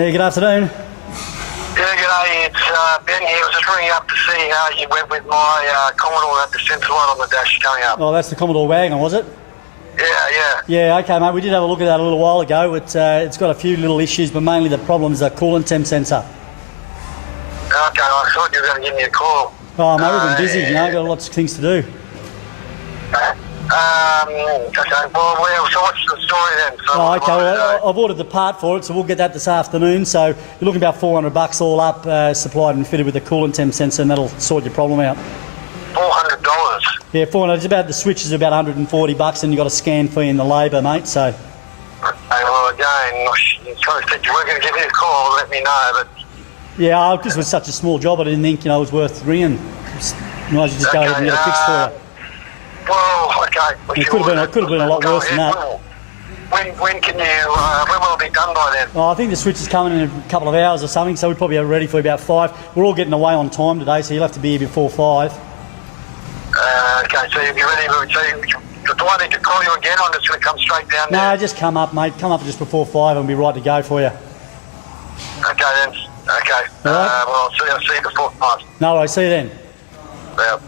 Yeah, good afternoon. Yeah, g'day, it's Ben here. I was just ringing up to see how you went with my Commodore at the sensor light on the dash coming up. Oh, that's the Commodore wagon, was it? Yeah. Yeah, okay, mate. We did have a look at that a little while ago. It's got a few little issues, but mainly the problem is a coolant temp sensor. Okay, I thought you were going to give me a call. Oh, mate, we've been busy, got lots of things to do. Okay, well, so what's the story then? So Oh, okay, well, I've ordered the part for it, so we'll get that this afternoon. So you're looking about $400 all up, supplied and fitted with a coolant temp sensor, and that'll sort your problem out. $400? Yeah, $400. It's about, the switch is about $140, and you've got a scan fee in the labour, mate, so... Okay, well, again, you kind of said you were going to give me a call, let me know, but... Yeah, because it was such a small job, I didn't think, it was worth ringing. Might as well just go ahead and get it fixed for you. Well, okay. It could have been a lot worse than that. When can you, when will it be done by then? Oh, I think the switch is coming in a couple of hours or something, so we'll probably have it ready for about 5. We're all getting away on time today, so you'll have to be here before 5. Okay, so you'll be ready, so do I need to call you again, or I'm just going to come straight down there? No, just come up, mate. Come up just before 5 and we'll be right to go for you. Okay then. Okay. All right. Well, I'll see you before 5. No worries. See you then. Yeah.